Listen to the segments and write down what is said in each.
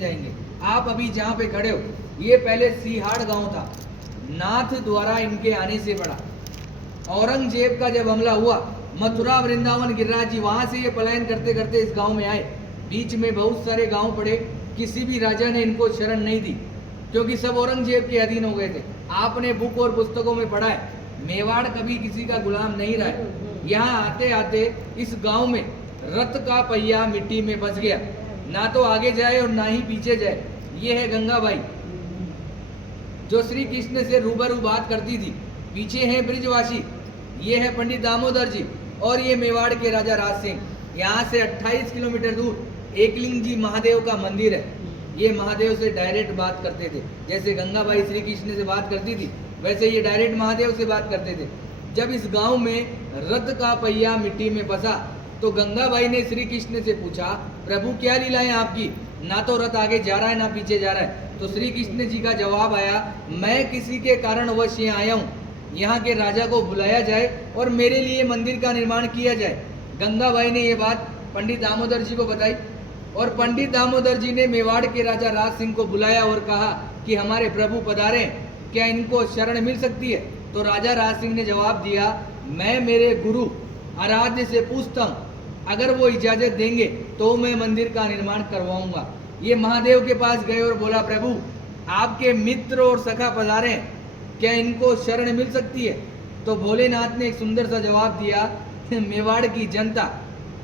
जाएंगे। आप अभी जहाँ पे खड़े हो, ये पहले सीहाड़ गांव था, नाथ द्वारा इनके आने से पड़ा। औरंगजेब का जब हमला हुआ, मथुरा वृंदावन गिरिराज जी वहां से ये पलायन करते करते इस गांव में आए। बीच में बहुत सारे गांव पड़े, किसी भी राजा ने इनको शरण नहीं दी, क्योंकि सब औरंगजेब के अधीन हो गए थे। आपने बुक और पुस्तकों में पढ़ा है, मेवाड़ कभी किसी का गुलाम नहीं रहा है। यहाँ आते आते इस गांव में रथ का पहिया मिट्टी में फंस गया, ना तो आगे जाए और ना ही पीछे जाए। ये है गंगाबाई, जो श्री कृष्ण से रूबरू बात करती थी। पीछे हैं ब्रिजवासी, ये है पंडित दामोदर जी, और ये मेवाड़ के राजा राज सिंह। यहाँ से 28 किलोमीटर दूर एकलिंग जी महादेव का मंदिर है। ये महादेव से डायरेक्ट बात करते थे, जैसे गंगाबाई श्री कृष्ण से बात करती थी, वैसे ये डायरेक्ट महादेव से बात करते थे। जब इस गांव में रथ का पहिया मिट्टी में फंसा, तो गंगाबाई ने श्री कृष्ण से पूछा, प्रभु क्या लीला है आपकी, ना तो रथ आगे जा रहा है ना पीछे जा रहा है। तो श्री कृष्ण जी का जवाब आया, मैं किसी के कारणवश यहाँ आया हूँ, यहाँ के राजा को बुलाया जाए और मेरे लिए मंदिर का निर्माण किया जाए। गंगाबाई ने ये बात पंडित दामोदर जी को बताई, और पंडित दामोदर जी ने मेवाड़ के राजा राज सिंह को बुलाया और कहा कि हमारे प्रभु पधारे, क्या इनको शरण मिल सकती है। तो राजा राज सिंह ने जवाब दिया, मैं मेरे गुरु आराध्य से पूछता हूँ, अगर वो इजाजत देंगे तो मैं मंदिर का निर्माण करवाऊंगा। ये महादेव के पास गए और बोला, प्रभु आपके मित्र और सखा पधारे, क्या इनको शरण मिल सकती है। तो भोलेनाथ ने एक सुंदर सा जवाब दिया, मेवाड़ की जनता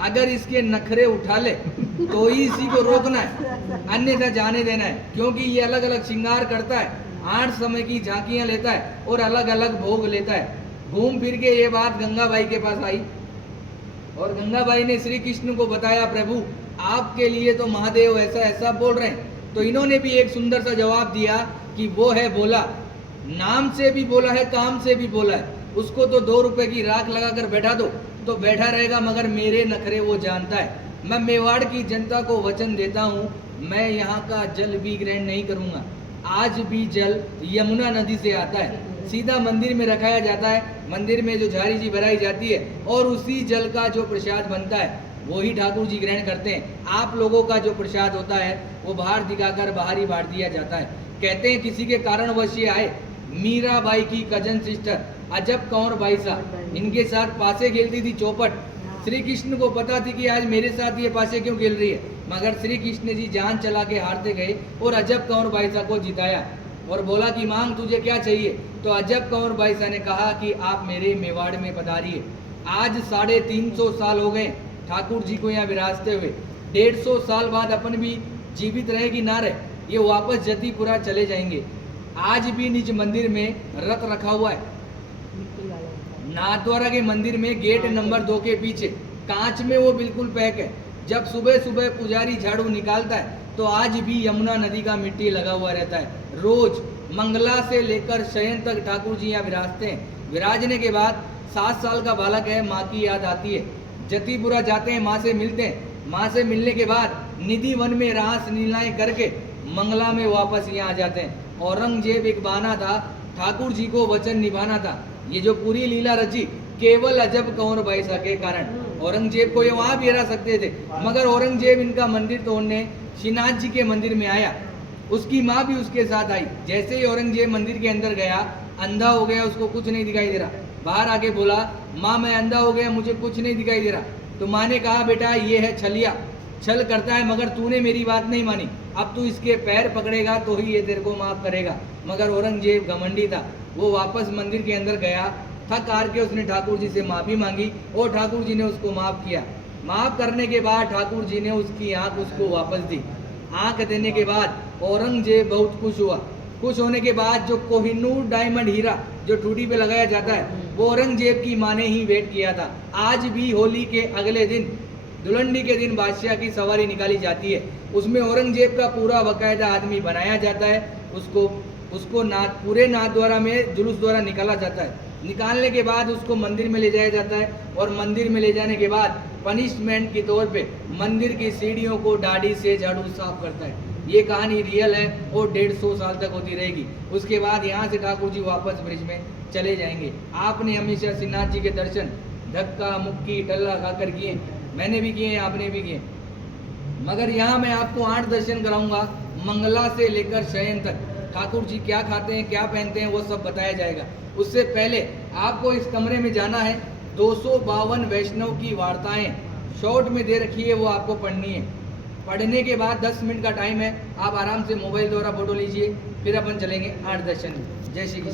अगर इसके नखरे उठा ले तो ही इसी को रोकना है, अन्यथा जाने देना है, क्योंकि ये अलग अलग श्रृंगार करता है, 8 समय की झांकियां लेता है और अलग अलग भोग लेता है। घूम फिर के ये बात गंगाबाई के पास आई, और गंगाबाई ने श्री कृष्ण को बताया, प्रभु आपके लिए तो महादेव ऐसा ऐसा बोल रहे हैं। तो इन्होंने भी एक सुंदर सा जवाब दिया कि वो है बोला, नाम से भी बोला है, काम से भी बोला है, उसको तो 2 रुपए की राख लगाकर बैठा दो तो बैठा रहेगा, मगर मेरे नखरे वो जानता है। मैं मेवाड़ की जनता को वचन देता हूँ, मैं यहाँ का जल भी ग्रहण नहीं करूँगा। आज भी जल यमुना नदी से आता है, सीधा मंदिर में रखाया जाता है, मंदिर में जो झारी जी भराई जाती है, और उसी जल का जो प्रसाद बनता है वही ठाकुर जी ग्रहण करते हैं। आप लोगों का जो प्रसाद होता है वो बाहर दिखाकर बाहर ही बांट दिया जाता है। कहते हैं किसी के कारणवश ये आए, मीराबाई की कजन सिस्टर अजब कंवर बाई साहब, इनके साथ पासे खेलती थी चौपट। श्री कृष्ण को पता थी कि आज मेरे साथ ये पासे क्यों खेल रही है, मगर श्री कृष्ण जी जान चला के हारते गए और अजब कंवर बाई साहब को जिताया और बोला कि मांग तुझे क्या चाहिए। तो अजब कंवर बाई साहब ने कहा कि आप मेरे मेवाड़ में पधारिए। आज 350 साल हो गए ठाकुर जी को यहाँ विराजते हुए, 150 साल बाद अपन भी जीवित रहे कि ना रहे, ये वापस जतीपुरा चले जाएंगे। आज भी निज मंदिर में रथ रखा हुआ है, नाथद्वारा के मंदिर में गेट नंबर 2 के पीछे कांच में वो बिल्कुल पैक है। जब सुबह सुबह पुजारी झाड़ू निकालता है तो आज भी यमुना नदी का मिट्टी लगा हुआ रहता है। रोज मंगला से लेकर शयन तक ठाकुर जी यहाँ विराजते हैं। विराजने के बाद 7 साल का बालक है, माँ की याद आती है, जतीपुरा जाते हैं, माँ से मिलते हैं। माँ से मिलने के बाद निधि वन में रास लीलाएं करके मंगला में वापस यहाँ आ जाते हैं। औरंगजेब एक बहाना था, ठाकुर जी को वचन निभाना था। ये जो पूरी लीला रची केवल अजब कंवर बाई साहब के कारण। औरंगजेब को ये वहाँ भी हरा सकते थे, मगर औरंगजेब इनका मंदिर तोड़ने श्रीनाथ जी के मंदिर में आया। उसकी माँ भी उसके साथ आई। जैसे ही औरंगजेब मंदिर के अंदर गया, अंधा हो गया, उसको कुछ नहीं दिखाई दे रहा। बाहर आके बोला, माँ मैं अंधा हो गया, मुझे कुछ नहीं दिखाई दे रहा। तो माँ ने कहा, बेटा ये है छलिया, छल करता है, मगर तूने मेरी बात नहीं मानी, अब तू इसके पैर पकड़ेगा तो ही ये तेरे को माफ करेगा। मगर औरंगजेब घमंडी था, वो वापस मंदिर के अंदर गया, थक हार के उसने ठाकुर जी से माफ़ी मांगी और ठाकुर जी ने उसको माफ़ किया। माफ़ करने के बाद ठाकुर जी ने उसकी आँख उसको वापस दी। आँख देने के बाद औरंगजेब बहुत खुश हुआ। खुश होने के बाद जो कोहिनूर डायमंड हीरा जो ठूठी पे लगाया जाता है, वो औरंगजेब की माँ ने ही वेट किया था। आज भी होली के अगले दिन, दुलंडी के दिन बादशाह की सवारी निकाली जाती है। उसमें औरंगजेब का पूरा बाकायदा आदमी बनाया जाता है, उसको नाथ पूरे नाथद्वारा में जुलूस द्वारा निकाला जाता है। निकालने के बाद उसको मंदिर में ले जाया जाता है, और मंदिर में ले जाने के बाद पनिशमेंट के तौर पे मंदिर की सीढ़ियों को दाढ़ी से झाड़ू साफ करता है। ये कहानी रियल है और 150 साल तक होती रहेगी। उसके बाद यहाँ से ठाकुर जी वापस ब्रिज में चले जाएंगे। आपने हमेशा श्रीनाथ जी के दर्शन धक्का मुक्की टल्ला खाकर किए, मैंने भी किए, आपने भी किए, मगर यहाँ मैं आपको 8 दर्शन कराऊंगा मंगला से लेकर शयन तक ठाकुर जी क्या खाते हैं, क्या पहनते हैं, वो सब बताया जाएगा। उससे पहले आपको इस कमरे में जाना है। 252 वैष्णव की वार्ताएं शॉर्ट में दे रखी है, वो आपको पढ़नी है। पढ़ने के बाद 10 मिनट का टाइम है, आप आराम से मोबाइल द्वारा फोटो लीजिए, फिर अपन चलेंगे 8 दर्शन में। जय श्री कृष्ण।